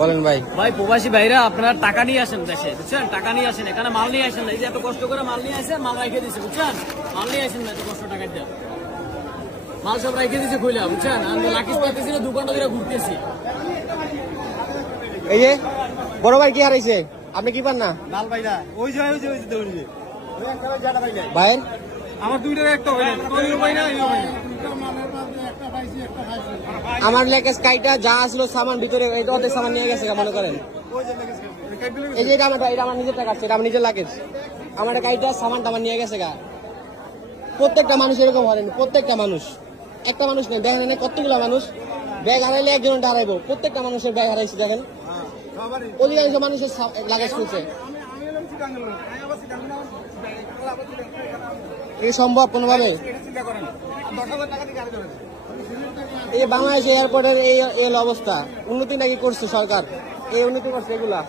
বলেন ভাই। ভাই প্রবাসী ভাইরা আপনারা টাকা নিয়ে আসেন দেশে, বুঝছেন? টাকা নিয়ে আসেন, এখানে মাল নিয়ে আসেন না। এই যে এত কষ্ট করে মাল নিয়ে আসে, মাল রেখে দিচ্ছে, বুঝছেন? মাল নিয়ে আসেন না, এত কষ্ট টাকা দিয়ে মাল সব রেখে দিচ্ছে খুলে, বুঝছেন? আমি লাকিস পাইতেছি না, 2 ঘন্টা ধরে ঘুরতেছি। এই যে বড় ভাই কি হারাইছে, আপনি কি পান না? লাল ভাইরা ওই যে ভাই আমার দুইটার একটা ভাই না আমার লেগে কাইটা যা আসলো সামান ভিতরে ওদের সামান নিয়ে গেছে মনে করেন। এই যে এটা আমার নিজের টাকা, এটা আমার নিজের লাগেজ। আমার কাইটা সামানটা আমার নিয়ে গেছে গা। প্রত্যেকটা মানুষ এরকম হয়নি, প্রত্যেকটা মানুষ, একটা মানুষ নেই। দেখেন কতগুলো মানুষ ব্যাগ হারাইলে একজনটা হারাইবো। প্রত্যেকটা মানুষের ব্যাগ হারাইছে, দেখেন অধিকাংশ মানুষের লাগেজ খুলছে। এই সম্ভব কোনোভাবে? এই বাংলাদেশ এয়ারপোর্টের এই অবস্থা। উন্নতি নাকি করছে সরকার, এই উন্নতি করছে এগুলা।